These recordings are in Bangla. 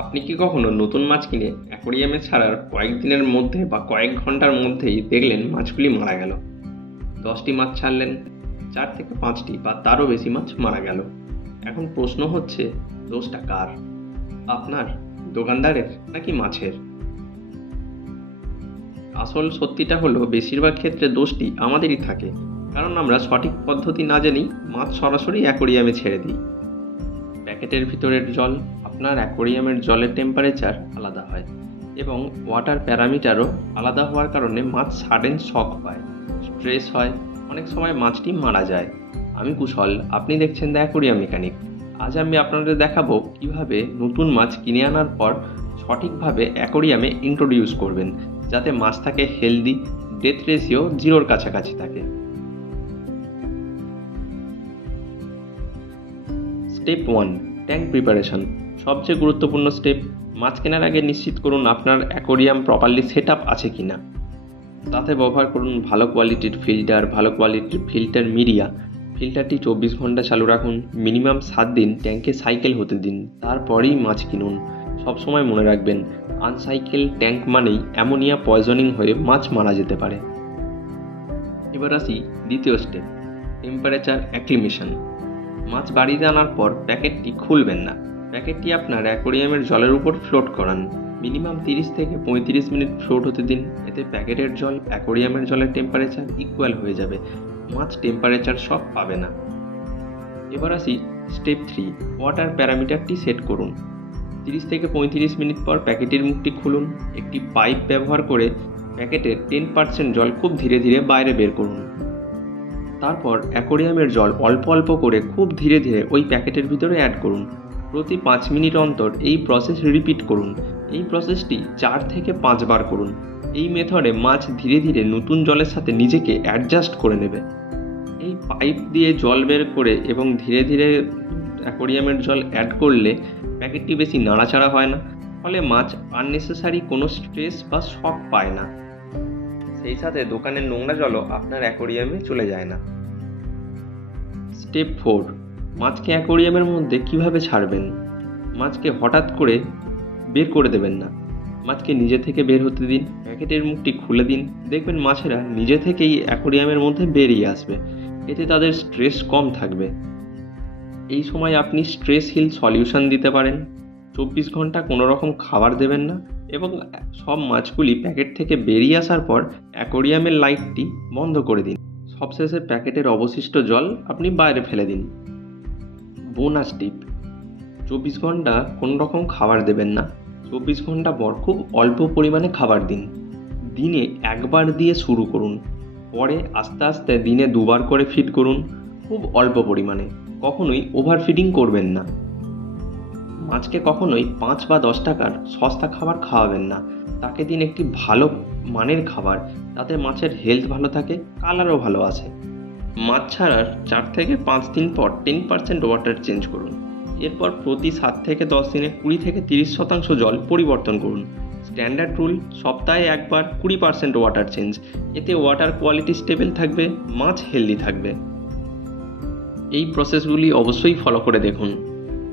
আপনি কি কখনো নতুন মাছ কিনে অ্যাকোয়ারিয়ামে ছাড়ার কয়েকদিনের মধ্যে বা কয়েক ঘন্টার মধ্যেই দেখলেন মাছগুলি মারা গেল? 10টি মাছ ছাড়লেন, 4 থেকে 5টি বা তারও বেশি মাছ মারা গেল। এখন প্রশ্ন হচ্ছে, দোষটা কার? আপনার, দোকানদারের নাকি মাছের? আসল সত্যিটা হলো বেশিরভাগ ক্ষেত্রে দোষটি আমাদেরই থাকে, কারণ আমরা সঠিক পদ্ধতি না জেনেই মাছ সরাসরি অ্যাকোয়ারিয়ামে ছেড়ে দিই। প্যাকেটের ভিতরের জল, আপনার অ্যাকোয়ারিয়ামের জলের টেম্পারেচার আলাদা হয় এবং ওয়াটার প্যারামিটারও আলাদা হওয়ার কারণে মাছ সাডেন শক পায়, স্ট্রেস হয়, অনেক সময় মাছটি মারা যায়। আমি কুশল, আপনি দেখছেন দ্য অ্যাকোয়ারিয়াম মেকানিক। আজ আমি আপনাদের দেখাবো কিভাবে নতুন মাছ কিনে আনার পর সঠিকভাবে অ্যাকোয়ারিয়ামে ইন্ট্রোডিউস করবেন, যাতে মাছ থাকে হেলদি, ডেথ রেশিও 0-র কাছাকাছি থাকে। Step 1, tank preparation. সবচেয়ে গুরুত্বপূর্ণ স্টেপ। মাছ কেনার আগে নিশ্চিত করুন আপনার অ্যাকোয়ারিয়াম প্রপারলি সেট আপ আছে কিনা। তাতে ব্যবহার করুন ভালো কোয়ালিটির ফিল্টার মিডিয়া। ফিল্টারটি 24 ঘন্টা চালু রাখুন, মিনিমাম 7 দিন ট্যাঙ্কে সাইকেল হতে দিন, তারপরেই মাছ কিনুন। সবসময় মনে রাখবেন, আনসাইকেল ট্যাঙ্ক মানেই অ্যামোনিয়া পয়জনিং হয়ে মাছ মারা যেতে পারে। এবার আসি দ্বিতীয় স্টেপ, টেম্পারেচার অ্যাক্লিমেশন। মাছ বাড়িতে আনার পর প্যাকেটটি খুলবেন না। প্যাকেটটি আপনার অ্যাকোয়ারিয়ামের জলের উপর ফ্লোট করান। মিনিমাম 30 থেকে 35 মিনিট ফ্লোট হতে দিন। এতে প্যাকেটের জল অ্যাকোয়ারিয়ামের জলের টেম্পারেচার ইকুয়াল হয়ে যাবে, মাছ টেম্পারেচার শক পাবে না। এবার আসি স্টেপ 3, ওয়াটার প্যারামিটারটি সেট করুন। 30 থেকে 35 মিনিট পর প্যাকেটের মুখটি খুলুন। একটি পাইপ ব্যবহার করে প্যাকেটের 10% জল খুব ধীরে ধীরে বাইরে বের করুন। তারপর অ্যাকোয়ারিয়ামের জল অল্প অল্প করে খুব ধীরে ধীরে ওই প্যাকেটের ভিতরে অ্যাড করুন। প্রতি 5 মিনিট অন্তর এই প্রসেস রিপিট করুন। এই প্রসেসটি 4 থেকে 5 বার করুন। এই মেথডে মাছ ধীরে ধীরে নতুন জলের সাথে নিজেকে অ্যাডজাস্ট করে নেবে। এই পাইপ দিয়ে জল বের করে এবং ধীরে ধীরে অ্যাকোয়ারিয়ামের জল অ্যাড করলে প্যাকেটটি বেশি নাড়াচাড়া হয় না, ফলে মাছ আননেসেসারি কোনো স্ট্রেস বা শক পায় না। সেই সাথে দোকানের নোংরা জলও আপনার অ্যাকোয়ারিয়ামে চলে যায় না। স্টেপ 4, মাছকে অ্যাকোয়ারিয়ামের মধ্যে কিভাবে ছাড়বেন। মাছকে হঠাৎ করে বের করে দেবেন না। মাছকে নিজে থেকে বের হতে দিন। প্যাকেটের মুখটি খুলে দিন, দেখবেন মাছেরা নিজে থেকেই অ্যাকোয়ারিয়ামের মধ্যে বেরিয়ে আসবে। এতে তাদের স্ট্রেস কম থাকবে। এই সময় আপনি স্ট্রেস হিল সলিউশন দিতে পারেন। 24 ঘন্টা কোনো রকম খাবার দেবেন না এবং সব মাছগুলি প্যাকেট থেকে বেরিয়ে আসার পর অ্যাকোয়ারিয়ামের লাইটটি বন্ধ করে দিন। সবশেষে প্যাকেটের অবশিষ্ট জল আপনি বাইরে ফেলে দিন। বোনাস টিপ, 24 ঘন্টা কোনো রকম খাবার দেবেন না। 24 ঘন্টা পর খুব অল্প পরিমাণে খাবার দিন। দিনে একবার দিয়ে শুরু করুন, পরে আস্তে আস্তে দিনে 2বার করে ফিড করুন, খুব অল্প পরিমাণে। কখনোই ওভার ফিডিং করবেন না। মাছকে কখনোই 5 বা 10 টাকার সস্তা খাবার খাওয়াবেন না। তাকে দিন একটি ভালো মানের খাবার, তাতে মাছের হেলথ ভালো থাকে, কালারও ভালো আসে। মাছ ছাড়ার 4 থেকে 5 দিন পর 10% ওয়াটার চেঞ্জ করুন। এরপর প্রতি 7 থেকে 10 দিনে 20 থেকে 30% জল পরিবর্তন করুন। স্ট্যান্ডার্ড রুল, সপ্তাহে একবার 20% ওয়াটার চেঞ্জ। এতে ওয়াটার কোয়ালিটি স্টেবল থাকবে, মাছ হেলদি থাকবে। এই প্রসেসগুলি অবশ্যই ফলো করে দেখুন।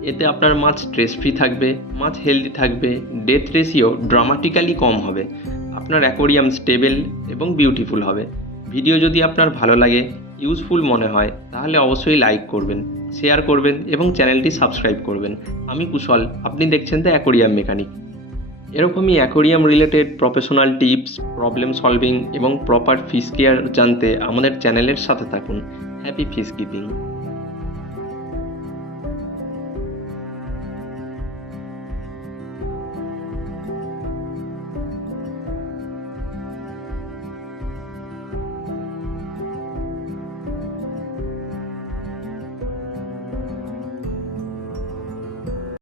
এতে আপনার মাছ স্ট্রেস ফ্রি থাকবে, মাছ হেলদি থাকবে, ডেথ রেশিও ড্রামাটিক্যালি কম হবে, আপনার অ্যাকোয়ারিয়াম স্টেবল এবং বিউটিফুল হবে। ভিডিও যদি আপনার ভালো লাগে, ইউজফুল মনে হয়, তাহলে অবশ্যই লাইক করবেন, শেয়ার করবেন এবং চ্যানেলটি সাবস্ক্রাইব করবেন। আমি কুশল, আপনি দেখছেন দ্য অ্যাকোয়ারিয়াম মেকানিক। এরকমই aquarium related professional tips, problem solving এবং প্রপার ফিশ কেয়ার জানতে আমাদের চ্যানেলের সাথে থাকুন। Happy fish keeping.